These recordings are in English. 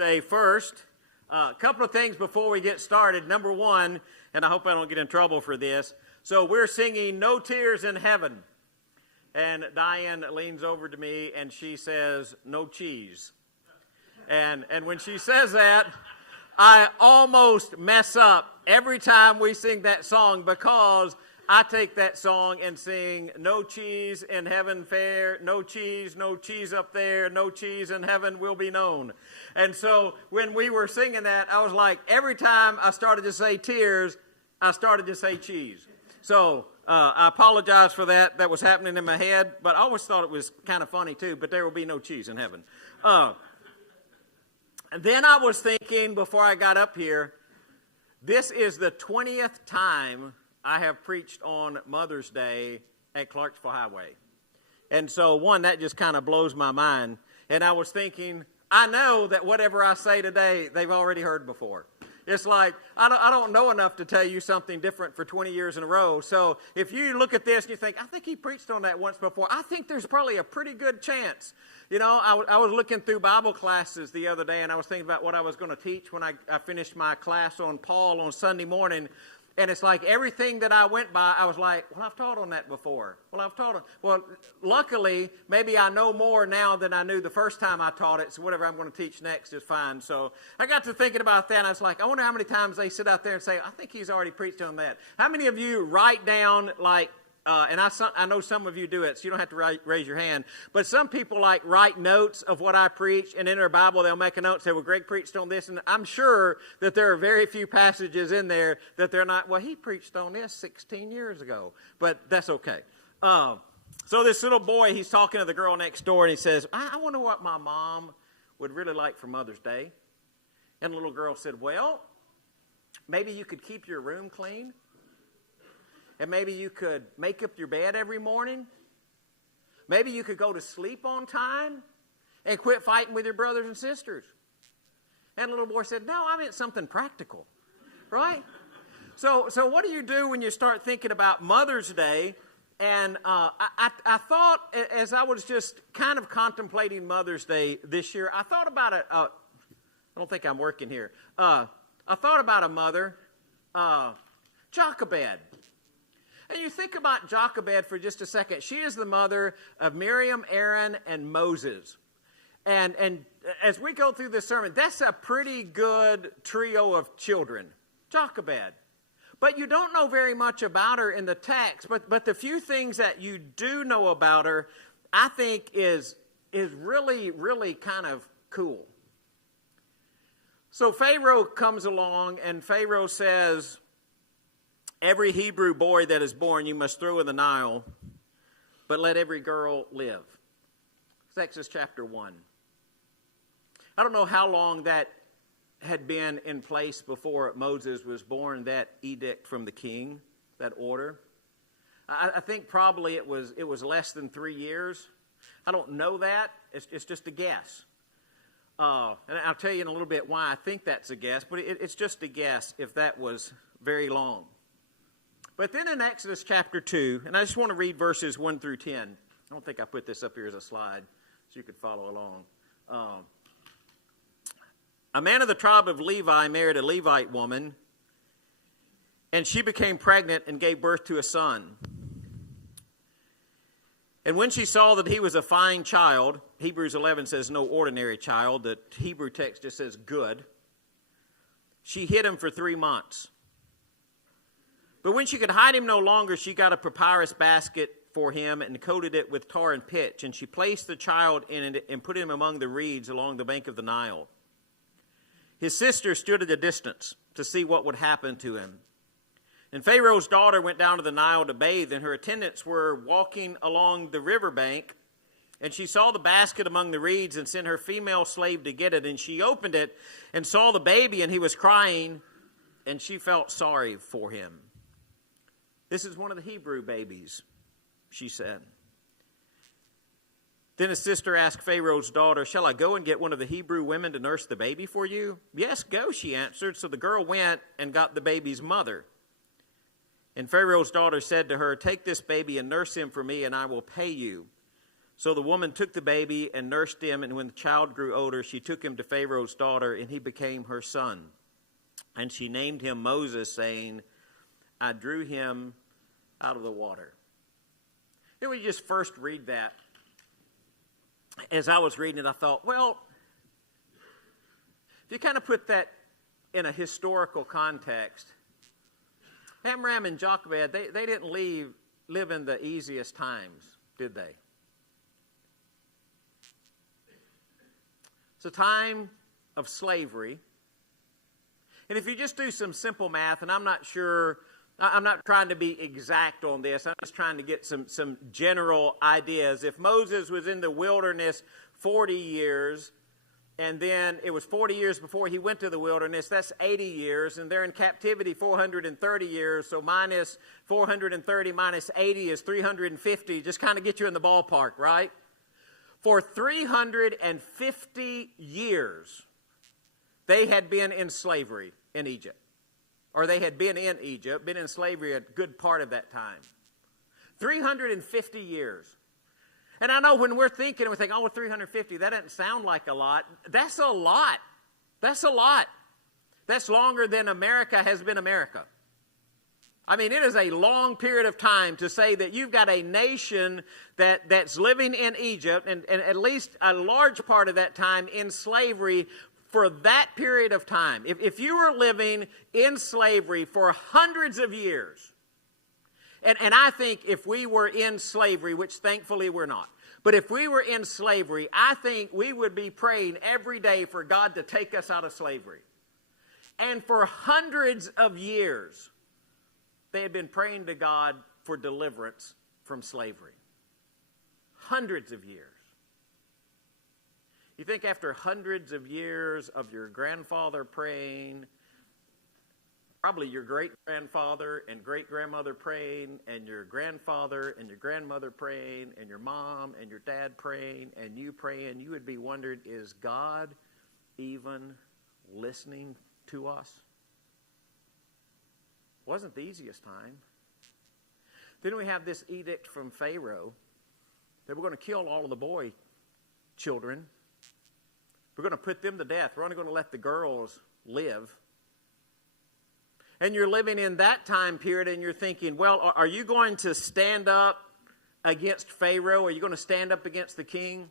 Day first. A couple of things before we get started. Number one, and I hope I don't get in trouble for this. So we're singing No Tears in Heaven. And Diane leans over to me and she says, no cheese. And when she says that, I almost mess up every time we sing that song because I take that song and sing no cheese in heaven fair, no cheese up there, no cheese in heaven will be known. And so when we were singing that, I was like, every time I started to say tears, I started to say cheese. So I apologize for that. That was happening in my head, but I always thought it was kind of funny too, but there will be no cheese in heaven. And then I was thinking before I got up here, this is the 20th time I have preached on Mother's Day at Clarksville Highway. And so, one, that just kind of blows my mind. And I was thinking, I know that whatever I say today, they've already heard before. It's like, I don't know enough to tell you something different for 20 years in a row. So if you look at this and you think, I think he preached on that once before, I think there's probably a pretty good chance. You know, I was looking through Bible classes the other day, and I was thinking about what I was going to teach when I finished my class on Paul on Sunday morning. And it's like everything that I went by, I was like, well, I've taught on that before. Well, luckily, maybe I know more now than I knew the first time I taught it, so whatever I'm going to teach next is fine. So I got to thinking about that, and I was like, I wonder how many times they sit out there and say, I think he's already preached on that. How many of you write down, like, and I know some of you do it, so you don't have to raise your hand. But some people write notes of what I preach, and in their Bible they'll make a note and say, well, Greg preached on this. And I'm sure that there are very few passages in there that they're not, well, he preached on this 16 years ago. But that's okay. So this little boy, he's talking to the girl next door, and he says, I wonder what my mom would really like for Mother's Day. And the little girl said, well, maybe you could keep your room clean. And maybe you could make up your bed every morning. Maybe you could go to sleep on time and quit fighting with your brothers and sisters. And the little boy said, no, I meant something practical, right? So what do you do when you start thinking about Mother's Day? And I thought, as I was just kind of contemplating Mother's Day this year, I thought about it. I don't think I'm working here. I thought about a mother, Jochebed. And you think about Jochebed for just a second. She is the mother of Miriam, Aaron, and Moses. And as we go through this sermon, that's a pretty good trio of children, Jochebed. But you don't know very much about her in the text. But the few things that you do know about her, I think is really, really kind of cool. So Pharaoh comes along, and Pharaoh says, every Hebrew boy that is born you must throw in the Nile, but let every girl live. It's Exodus chapter 1. I don't know how long that had been in place before Moses was born, that edict from the king, that order. I think probably it was less than 3 years. I don't know that. It's just a guess. And I'll tell you in a little bit why I think that's a guess, but it's just a guess if that was very long. But then in Exodus chapter 2, and I just want to read verses 1 through 10. I don't think I put this up here as a slide so you could follow along. A man of the tribe of Levi married a Levite woman, and she became pregnant and gave birth to a son. And when she saw that he was a fine child, Hebrews 11 says no ordinary child, the Hebrew text just says good, she hid him for 3 months. But when she could hide him no longer, she got a papyrus basket for him and coated it with tar and pitch. And she placed the child in it and put him among the reeds along the bank of the Nile. His sister stood at a distance to see what would happen to him. And Pharaoh's daughter went down to the Nile to bathe, and her attendants were walking along the riverbank. And she saw the basket among the reeds and sent her female slave to get it. And she opened it and saw the baby, and he was crying, and she felt sorry for him. This is one of the Hebrew babies, she said. Then his sister asked Pharaoh's daughter, shall I go and get one of the Hebrew women to nurse the baby for you? Yes, go, she answered. So the girl went and got the baby's mother. And Pharaoh's daughter said to her, take this baby and nurse him for me, and I will pay you. So the woman took the baby and nursed him, and when the child grew older, she took him to Pharaoh's daughter, and he became her son. And she named him Moses, saying, I drew him out of the water. Then we just first read that. As I was reading it, I thought, well, if you kind of put that in a historical context, Amram and Jochebed, they didn't live in the easiest times, did they? It's a time of slavery. And if you just do some simple math, and I'm not trying to be exact on this, I'm just trying to get some general ideas. If Moses was in the wilderness 40 years, and then it was 40 years before he went to the wilderness, that's 80 years, and they're in captivity 430 years, so minus 430 minus 80 is 350, just kind of get you in the ballpark, right? For 350 years, they had been in slavery in Egypt. Or they had been in Egypt, been in slavery a good part of that time. 350 years. And I know when we're thinking, we think, 350, that doesn't sound like a lot. That's a lot. That's a lot. That's longer than America has been America. I mean, it is a long period of time to say that you've got a nation that's living in Egypt, and at least a large part of that time in slavery for that period of time. If you were living in slavery for hundreds of years, and I think if we were in slavery, which thankfully we're not, but if we were in slavery, I think we would be praying every day for God to take us out of slavery. And for hundreds of years, they had been praying to God for deliverance from slavery. Hundreds of years. You think after hundreds of years of your grandfather praying, probably your great-grandfather and great-grandmother praying, and your grandfather and your grandmother praying, and your mom and your dad praying, and you praying, you would be wondering, is God even listening to us? Wasn't the easiest time. Then we have this edict from Pharaoh that we're going to kill all of the boy children. We're going to put them to death. We're only going to let the girls live. And you're living in that time period and you're thinking, well, are you going to stand up against Pharaoh? Are you going to stand up against the king?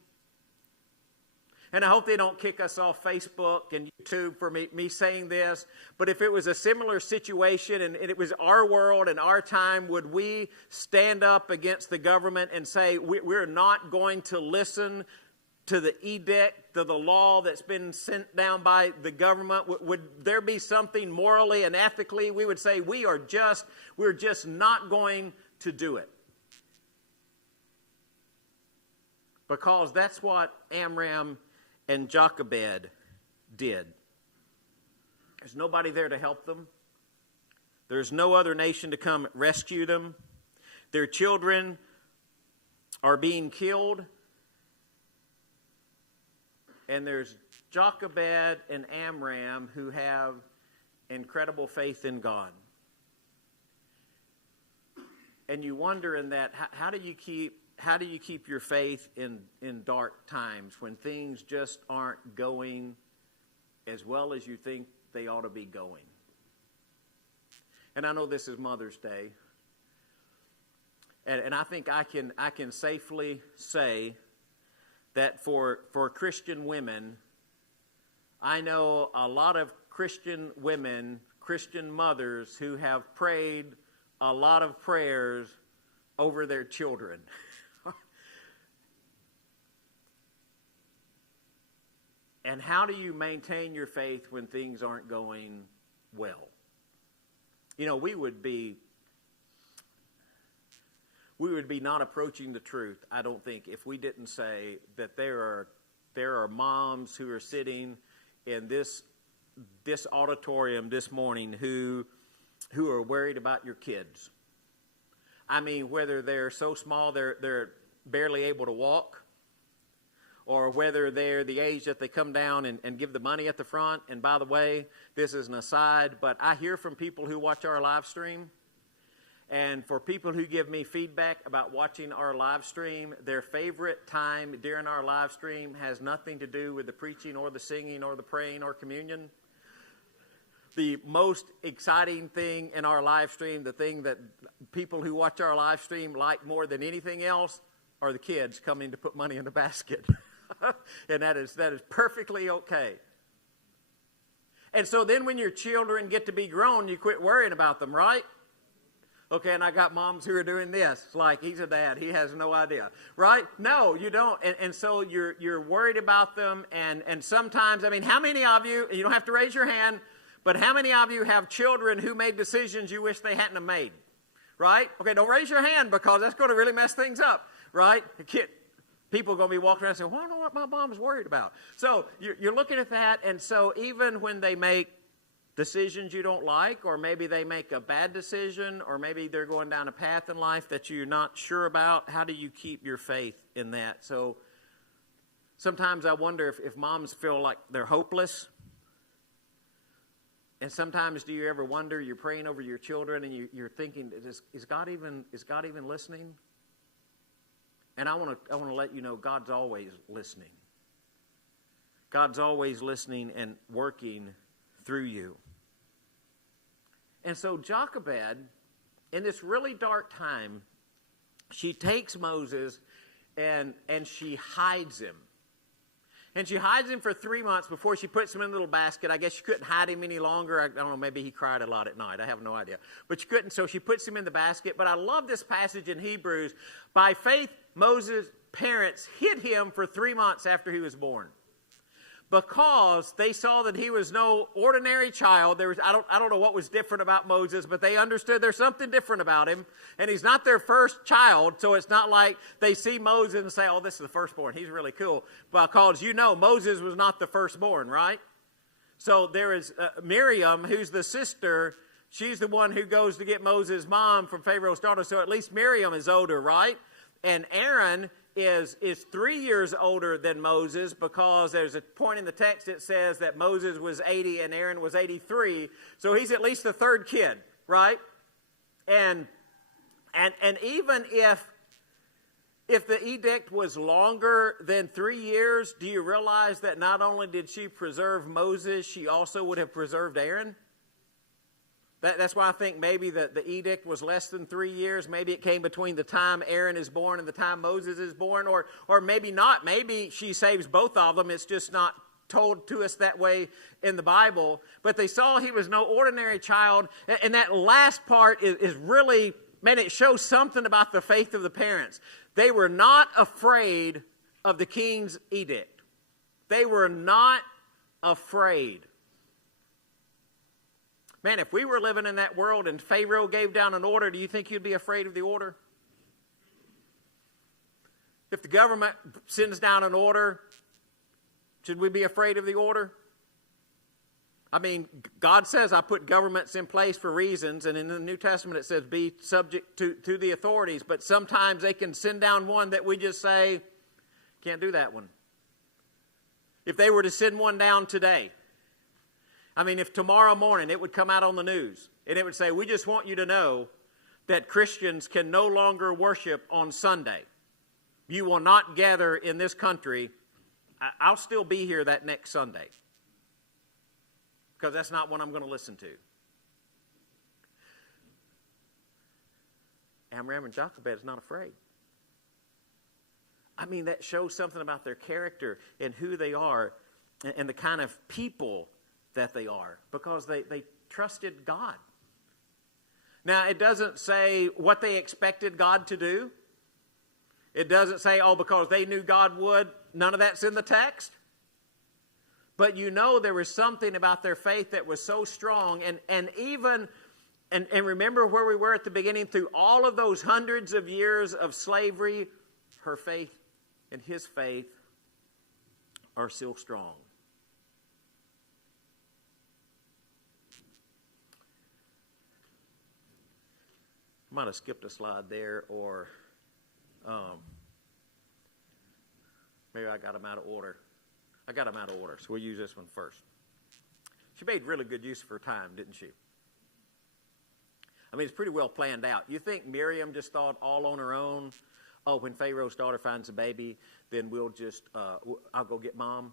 And I hope they don't kick us off Facebook and YouTube for me saying this. But if it was a similar situation and it was our world and our time, would we stand up against the government and say, we're not going to listen to the edict, to the law that's been sent down by the government? Would there be something morally and ethically we would say we're just not going to do it? Because that's what Amram and Jochebed did. There's nobody there to help them. There's no other nation to come rescue them. Their children are being killed. And there's Jochebed and Amram who have incredible faith in God. And you wonder in that, how do you keep your faith in dark times when things just aren't going as well as you think they ought to be going? And I know this is Mother's Day. And I think I can safely say that for Christian women, I know a lot of Christian women, Christian mothers who have prayed a lot of prayers over their children. And how do you maintain your faith when things aren't going well? You know, we would be not approaching the truth, I don't think, if we didn't say that there are moms who are sitting in this auditorium this morning who are worried about your kids. I mean, whether they're so small they're barely able to walk, or whether they're the age that they come down and give the money at the front. And by the way, this is an aside, but I hear from people who watch our live stream, And for people who give me feedback about watching our live stream, their favorite time during our live stream has nothing to do with the preaching or the singing or the praying or communion. The most exciting thing in our live stream, the thing that people who watch our live stream like more than anything else, are the kids coming to put money in the basket. And that is perfectly okay. And so then when your children get to be grown, you quit worrying about them, right? Okay, and I got moms who are doing this. It's like, he's a dad. He has no idea, right? No, you don't. And so you're worried about them. And sometimes, I mean, how many of you, you don't have to raise your hand, but how many of you have children who made decisions you wish they hadn't have made, right? Okay, don't raise your hand because that's going to really mess things up, right? People are going to be walking around saying, well, I don't know what my mom's worried about. So you're looking at that, and so even when they make decisions you don't like, or maybe they make a bad decision, or maybe they're going down a path in life that you're not sure about, how do you keep your faith in that? So sometimes I wonder if moms feel like they're hopeless. And sometimes do you ever wonder, you're praying over your children and you're thinking, is God even listening? And I want to let you know God's always listening. God's always listening and working through you. And so Jochebed, in this really dark time, she takes Moses and she hides him. And she hides him for 3 months before she puts him in a little basket. I guess she couldn't hide him any longer. I don't know, maybe he cried a lot at night. I have no idea. But she couldn't, so she puts him in the basket. But I love this passage in Hebrews. By faith, Moses' parents hid him for 3 months after he was born, because they saw that he was no ordinary child. I don't know what was different about Moses, but they understood there's something different about him, and he's not their first child, so it's not like they see Moses and say, oh, this is the firstborn, he's really cool, because Moses was not the firstborn, right? So there is Miriam, who's the sister. She's the one who goes to get Moses' mom from Pharaoh's daughter, so at least Miriam is older, right? And Aaron is 3 years older than Moses, because there's a point in the text that says that Moses was 80 and Aaron was 83. So he's at least the third kid, right? And even if the edict was longer than 3 years, do you realize that not only did she preserve Moses, she also would have preserved Aaron? That's why I think maybe the edict was less than 3 years. Maybe it came between the time Aaron is born and the time Moses is born, or maybe not. Maybe she saves both of them. It's just not told to us that way in the Bible. But they saw he was no ordinary child. And that last part is really, man, it shows something about the faith of the parents. They were not afraid of the king's edict. They were not afraid. Man, if we were living in that world and Pharaoh gave down an order, do you think you'd be afraid of the order? If the government sends down an order, should we be afraid of the order? I mean, God says, I put governments in place for reasons, and in the New Testament it says, be subject to the authorities, but sometimes they can send down one that we just say, can't do that one. If they were to send one down today, I mean, if tomorrow morning it would come out on the news and it would say, we just want you to know that Christians can no longer worship on Sunday. You will not gather in this country. I'll still be here that next Sunday, because that's not what I'm going to listen to. Amram and Jochebed is not afraid. I mean, that shows something about their character and who they are and the kind of people that they are, because they trusted God. Now, it doesn't say what they expected God to do. It doesn't say, oh, because they knew God would. None of that's in the text. But there was something about their faith that was so strong. And remember where we were at the beginning, through all of those hundreds of years of slavery, her faith and his faith are still strong. I might have skipped a slide there, or maybe I got them out of order. I got them out of order, so we'll use this one first. She made really good use of her time, didn't she? I mean, it's pretty well planned out. You think Miriam just thought all on her own, oh, when Pharaoh's daughter finds a baby, then we'll just, I'll go get mom?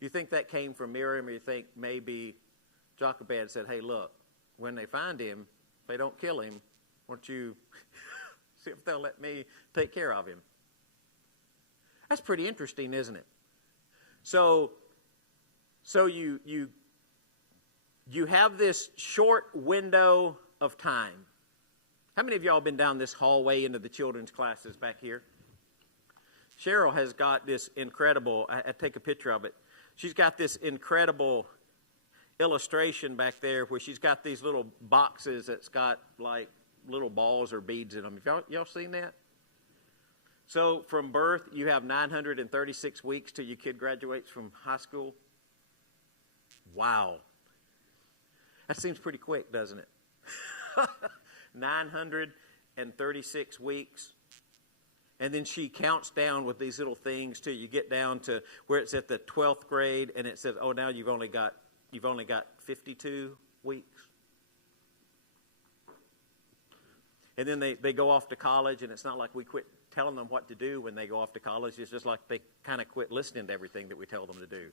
You think that came from Miriam, or you think maybe Jochebed said, hey, look, when they find him, if they don't kill him, why don't you see if they'll let me take care of him? That's pretty interesting, isn't it? So you have this short window of time. How many of y'all been down this hallway into the children's classes back here? Cheryl has got this incredible, I take a picture of it. She's got this incredible illustration back there where she's got these little boxes that's got like little balls or beads in them. Have y'all seen that? So from birth, you have 936 weeks till your kid graduates from high school. Wow. That seems pretty quick, doesn't it? 936 weeks. And then she counts down with these little things till you get down to where it's at the 12th grade, and it says, oh, now you've only got 52 weeks. And then they go off to college, and it's not like we quit telling them what to do when they go off to college. It's just like they kind of quit listening to everything that we tell them to do.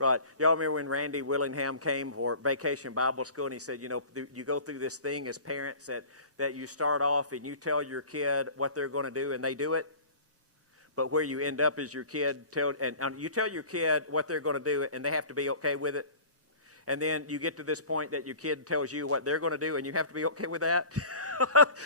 Right. Y'all remember when Randy Willingham came for Vacation Bible School, and he said, you know, you go through this thing as parents that you start off and you tell your kid what they're going to do, and they do it. But where you end up is your kid you tell your kid what they're going to do, and they have to be okay with it. And then you get to this point that your kid tells you what they're going to do, and you have to be okay with that.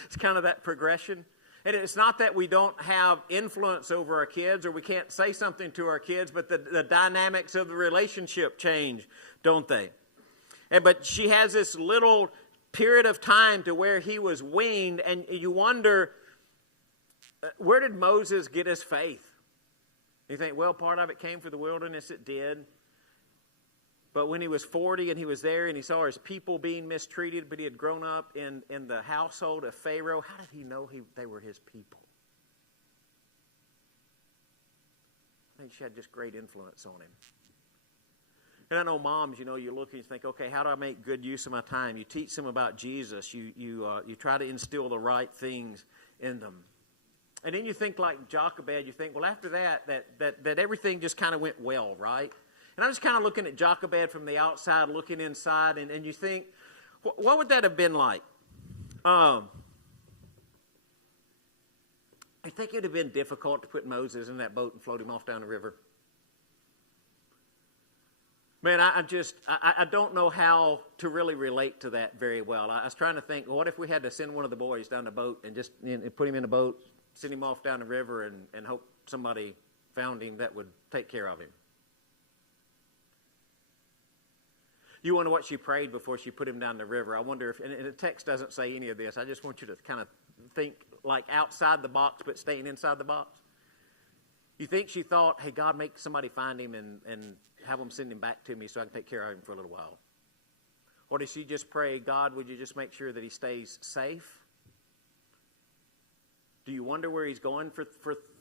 It's kind of that progression. And it's not that we don't have influence over our kids or we can't say something to our kids, but the dynamics of the relationship change, don't they? But she has this little period of time to where he was weaned, and you wonder, where did Moses get his faith? You think, well, part of it came from the wilderness. It did. But when he was 40 and he was there and he saw his people being mistreated, but he had grown up in the household of Pharaoh, how did he know they were his people? I think she had just great influence on him. And I know moms, you know, you look and you think, okay, how do I make good use of my time? You teach them about Jesus. You try to instill the right things in them. And then you think like Jochebed, you think, well, after that everything just kind of went well, right? And I'm just kind of looking at Jochebed from the outside, looking inside, and you think, what would that have been like? I think it would have been difficult to put Moses in that boat and float him off down the river. Man, I don't know how to really relate to that very well. I was trying to think, what if we had to send one of the boys down the boat and just put him in a boat, send him off down the river, and hope somebody found him that would take care of him? You wonder what she prayed before she put him down the river. I wonder if, and the text doesn't say any of this. I just want you to kind of think like outside the box, but staying inside the box. You think she thought, hey, God, make somebody find him and have them send him back to me so I can take care of him for a little while? Or did she just pray, God, would you just make sure that he stays safe? Do you wonder where he's going for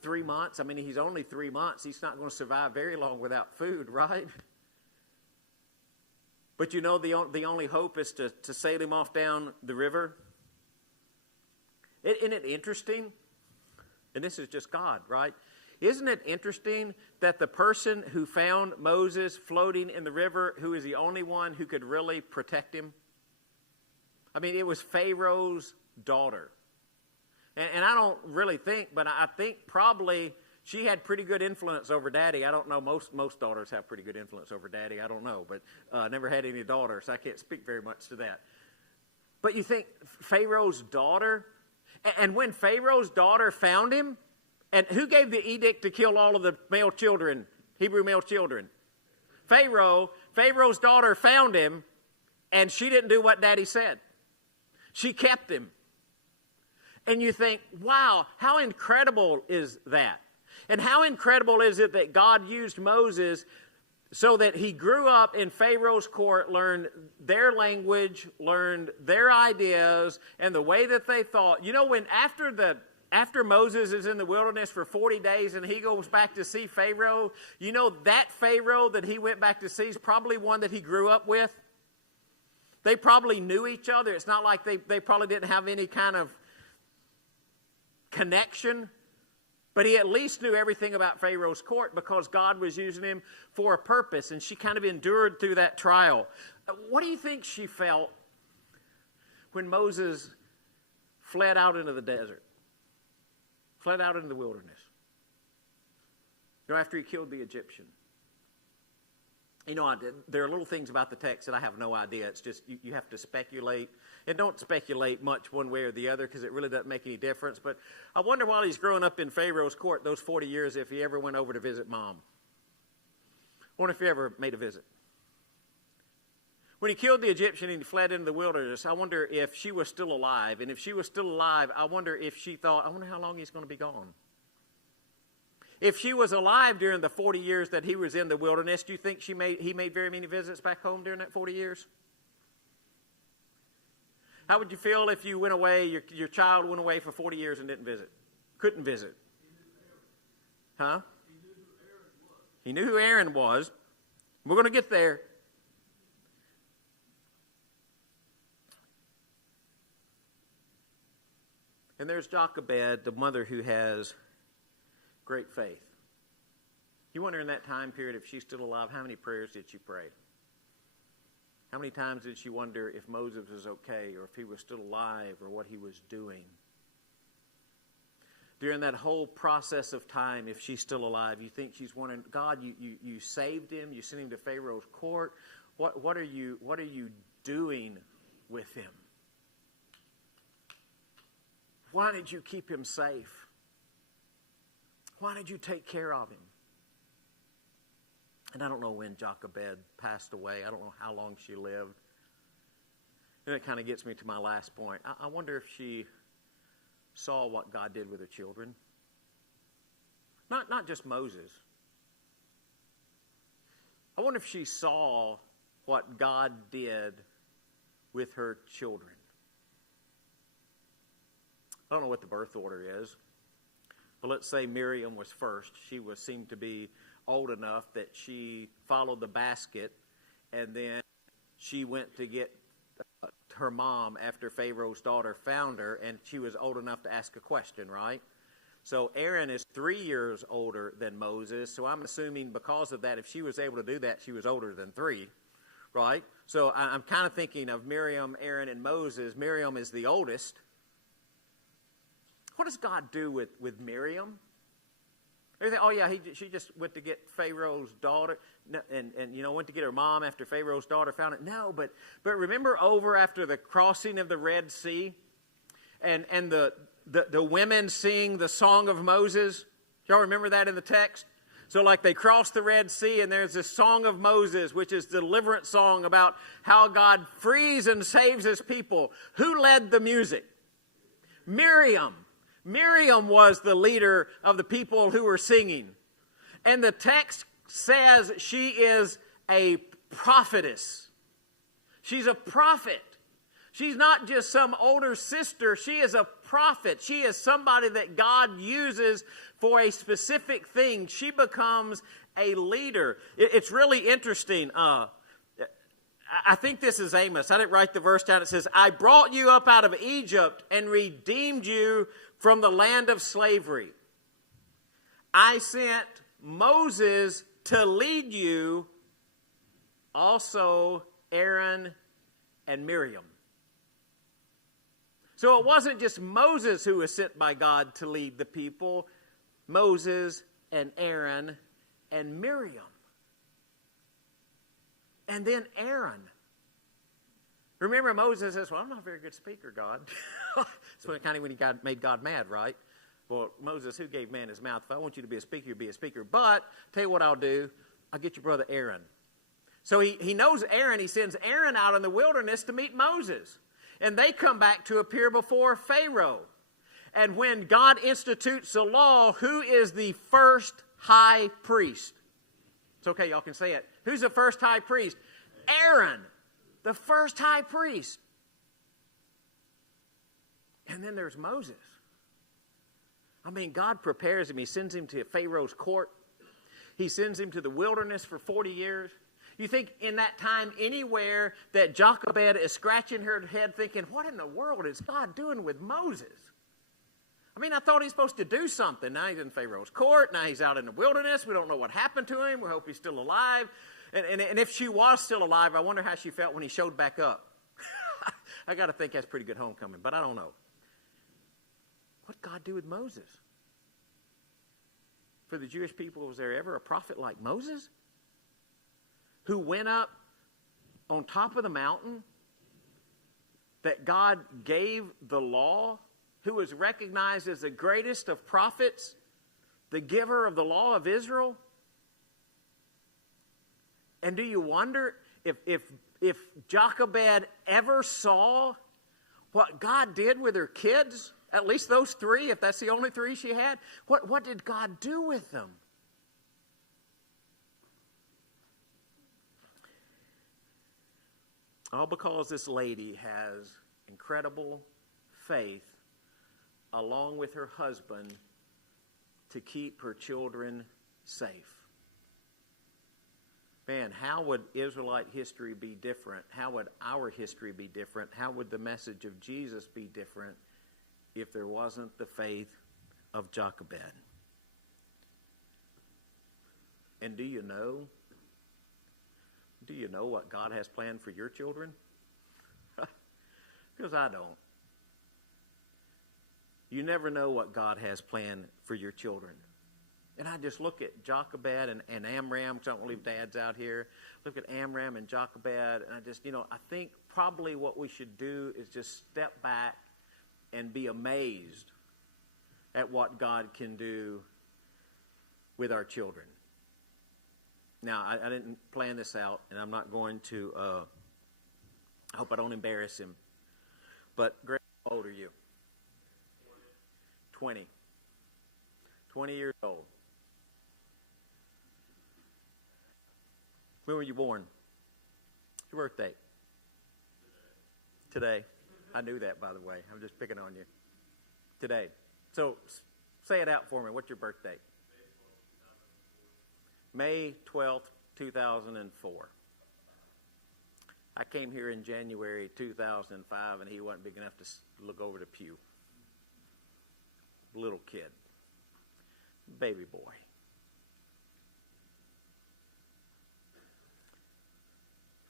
3 months? I mean, he's only 3 months. He's not going to survive very long without food, right? But you know, the only hope is to sail him off down the river. Isn't it interesting? And this is just God, right? Isn't it interesting that the person who found Moses floating in the river, who is the only one who could really protect him? I mean, it was Pharaoh's daughter. And I don't really think, but I think probably she had pretty good influence over Daddy. I don't know. Most daughters have pretty good influence over Daddy. I don't know, but never had any daughters, so I can't speak very much to that. But you think Pharaoh's daughter, and when Pharaoh's daughter found him, and who gave the edict to kill all of the male children, Hebrew male children? Pharaoh's daughter found him, and she didn't do what Daddy said. She kept him. And you think, wow, how incredible is that? And how incredible is it that God used Moses so that he grew up in Pharaoh's court, learned their language, learned their ideas, and the way that they thought. You know, when after Moses is in the wilderness for 40 days and he goes back to see Pharaoh, you know that Pharaoh that he went back to see is probably one that he grew up with. They probably knew each other. It's not like they probably didn't have any kind of connection. But he at least knew everything about Pharaoh's court because God was using him for a purpose. And she kind of endured through that trial. What do you think she felt when Moses fled out into the desert? Fled out into the wilderness. After he killed the Egyptian. There are little things about the text that I have no idea. It's just you have to speculate. And don't speculate much one way or the other because it really doesn't make any difference. But I wonder while he's growing up in Pharaoh's court those 40 years if he ever went over to visit Mom. I wonder if he ever made a visit. When he killed the Egyptian and he fled into the wilderness, I wonder if she was still alive. And if she was still alive, I wonder if she thought, I wonder how long he's going to be gone. If she was alive during the 40 years that he was in the wilderness, do you think he made very many visits back home during that 40 years? How would you feel if you went away, your child went away for 40 years and didn't visit? Couldn't visit? Huh? He knew who Aaron was. We're going to get there. And there's Jochebed, the mother who has great faith. You wonder in that time period if she's still alive, how many prayers did she pray? How many times did she wonder if Moses was okay or if he was still alive or what he was doing? During that whole process of time, if she's still alive, you think she's wondering, God, you saved him, you sent him to Pharaoh's court. What are you doing with him? Why did you keep him safe? Why did you take care of him? And I don't know when Jochebed passed away. I don't know how long she lived. And it kind of gets me to my last point. I wonder if she saw what God did with her children. Not just Moses. I wonder if she saw what God did with her children. I don't know what the birth order is. But let's say Miriam was first. She seemed to be old enough that she followed the basket, and then she went to get her mom after Pharaoh's daughter found her, and she was old enough to ask a question, right? So Aaron is 3 years older than Moses, so I'm assuming because of that, if she was able to do that, she was older than 3, right? So I'm kind of thinking of Miriam, Aaron, and Moses. Miriam is the oldest. What does God do with Miriam? They think, oh yeah, she just went to get Pharaoh's daughter, and went to get her mom after Pharaoh's daughter found it. No, but remember over after the crossing of the Red Sea, and the women sing the song of Moses. Y'all remember that in the text? So like they cross the Red Sea, and there's this song of Moses, which is the deliverance song about how God frees and saves his people. Who led the music? Miriam. Miriam was the leader of the people who were singing. And the text says she is a prophetess. She's a prophet. She's not just some older sister. She is a prophet. She is somebody that God uses for a specific thing. She becomes a leader. It's really interesting. I think this is Amos. I didn't write the verse down. It says, I brought you up out of Egypt and redeemed you from the land of slavery. I sent Moses to lead you, also Aaron and Miriam. So it wasn't just Moses who was sent by God to lead the people. Moses and Aaron and Miriam. And then Aaron. Remember, Moses says, well, I'm not a very good speaker, God. So kind of when he made God mad, right? Well, Moses, who gave man his mouth? If I want you to be a speaker, be a speaker. But, tell you what I'll do. I'll get your brother Aaron. So he knows Aaron. He sends Aaron out in the wilderness to meet Moses. And they come back to appear before Pharaoh. And when God institutes the law, who is the first high priest? It's okay, y'all can say it. Who's the first high priest? Aaron, the first high priest. And then there's Moses. I mean, God prepares him. He sends him to Pharaoh's court. He sends him to the wilderness for 40 years. You think in that time anywhere that Jochebed is scratching her head thinking, what in the world is God doing with Moses? I mean, I thought he's supposed to do something. Now he's in Pharaoh's court. Now he's out in the wilderness. We don't know what happened to him. We hope he's still alive. And if she was still alive, I wonder how she felt when he showed back up. I got to think that's pretty good homecoming, but I don't know. What did God do with Moses? For the Jewish people, was there ever a prophet like Moses? Who went up on top of the mountain that God gave the law, who was recognized as the greatest of prophets, the giver of the law of Israel? And do you wonder if Jochebed ever saw what God did with her kids? At least those three, if that's the only three she had. What did God do with them? All because this lady has incredible faith along with her husband to keep her children safe. Man, how would Israelite history be different? How would our history be different? How would the message of Jesus be different if there wasn't the faith of Jochebed? And do you know what God has planned for your children? Because I don't. You never know what God has planned for your children. And I just look at Jochebed and Amram, because I don't want to leave dads out here. Look at Amram and Jochebed, and I just, I think probably what we should do is just step back and be amazed at what God can do with our children. Now, I didn't plan this out, and I'm not going to, I hope I don't embarrass him. But, Greg, how old are you? 20. 20 years old. When were you born? Your birthday? Today. I knew that, by the way. I'm just picking on you. Today. So, say it out for me. What's your birthday? May 12th, 2004. I came here in January 2005, and he wasn't big enough to look over the pew. Little kid. Baby boy.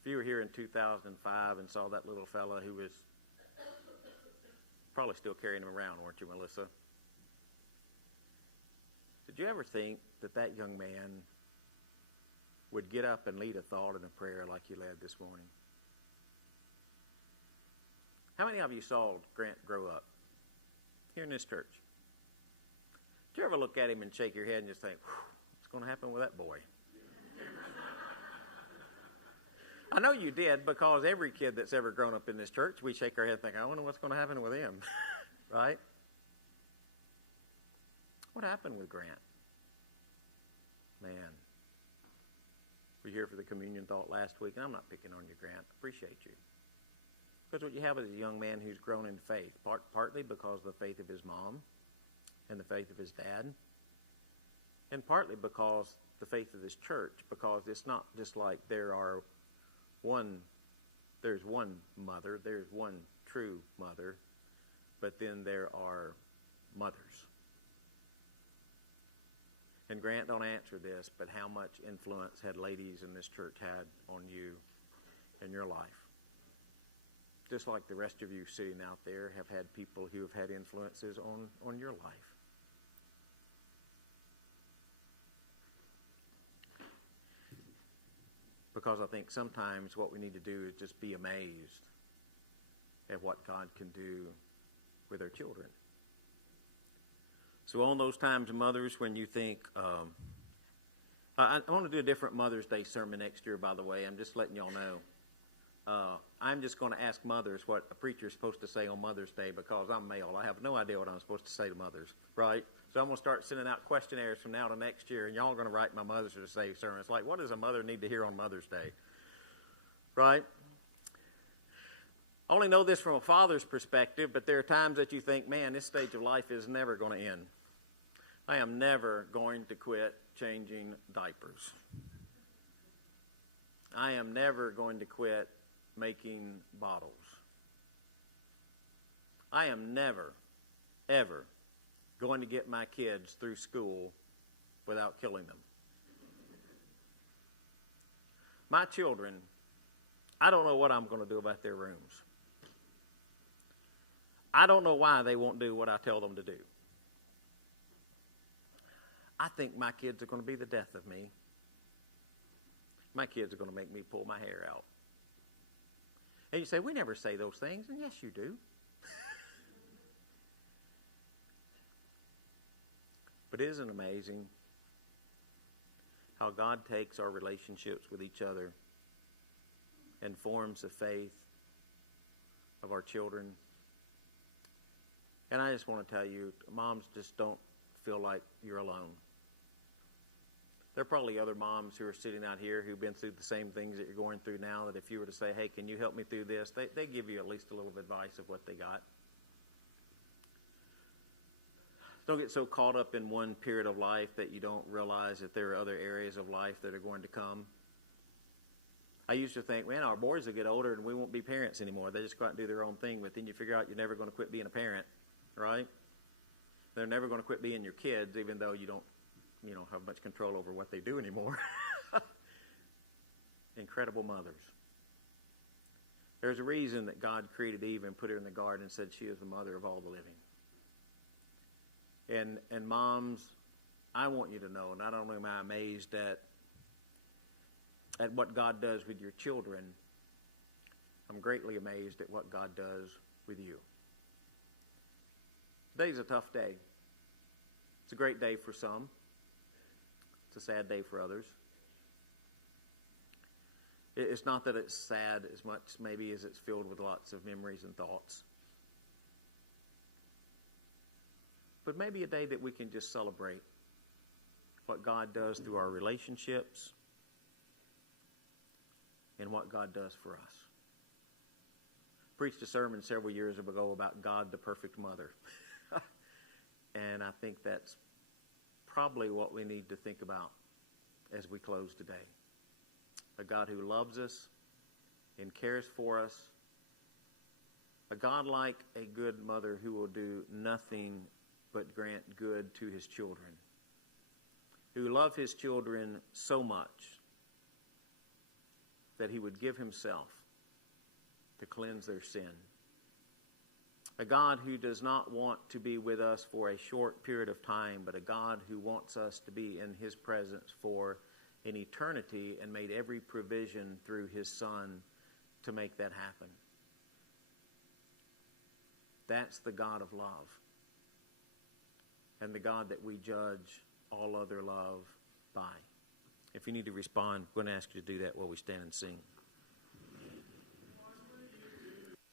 If you were here in 2005 and saw that little fella who was probably still carrying him around, weren't you, Melissa? Did you ever think that that young man would get up and lead a thought and a prayer like you led this morning? How many of you saw Grant grow up here in this church? Did you ever look at him and shake your head and just think, what's going to happen with that boy? I know you did, because every kid that's ever grown up in this church, we shake our head and think, I wonder what's going to happen with him. Right? What happened with Grant? Man. We were here for the communion thought last week, and I'm not picking on you, Grant. I appreciate you. Because what you have is a young man who's grown in faith, partly because of the faith of his mom and the faith of his dad, and partly because the faith of this church, because it's not just like there's one mother, there's one true mother, but then there are mothers. And Grant, don't answer this, but how much influence had ladies in this church had on you in your life? Just like the rest of you sitting out there have had people who have had influences on your life. Because I think sometimes what we need to do is just be amazed at what God can do with our children. So on those times, mothers, when you think, I want to do a different Mother's Day sermon next year, by the way. I'm just letting y'all know. I'm just going to ask mothers what a preacher is supposed to say on Mother's Day, because I'm male. I have no idea what I'm supposed to say to mothers, right? So I'm going to start sending out questionnaires from now to next year, and y'all are going to write my Mother's Day sermon. It's like, what does a mother need to hear on Mother's Day, right? I only know this from a father's perspective, but there are times that you think, man, this stage of life is never going to end. I am never going to quit changing diapers. I am never going to quit making bottles. I am never, ever going to get my kids through school without killing them. My children, I don't know what I'm going to do about their rooms. I don't know why they won't do what I tell them to do. I think my kids are going to be the death of me. My kids are going to make me pull my hair out. And you say, we never say those things. And yes, you do. But isn't it amazing how God takes our relationships with each other and forms the faith of our children? And I just want to tell you, moms, just don't feel like you're alone. There are probably other moms who are sitting out here who've been through the same things that you're going through now, that if you were to say, hey, can you help me through this, they give you at least a little advice of what they got. Don't get so caught up in one period of life that you don't realize that there are other areas of life that are going to come. I used to think, man, our boys will get older and we won't be parents anymore. They just go out and do their own thing. But then you figure out you're never going to quit being a parent, right? They're never going to quit being your kids, even though you don't, have much control over what they do anymore. Incredible mothers. There's a reason that God created Eve and put her in the garden and said she is the mother of all the living. And moms, I want you to know, not only am I amazed at what God does with your children, I'm greatly amazed at what God does with you. Today's a tough day. It's a great day for some. It's a sad day for others. It's not that it's sad as much maybe as it's filled with lots of memories and thoughts. But maybe a day that we can just celebrate what God does through our relationships and what God does for us. Preached a sermon several years ago about God, the perfect mother. And I think that's probably what we need to think about as we close today. A God who loves us and cares for us. A God like a good mother who will do nothing but grant good to his children. Who love his children so much that he would give himself to cleanse their sin. A God who does not want to be with us for a short period of time, but a God who wants us to be in his presence for an eternity and made every provision through his Son to make that happen. That's the God of love. And the God that we judge all other love by. If you need to respond, I'm going to ask you to do that while we stand and sing.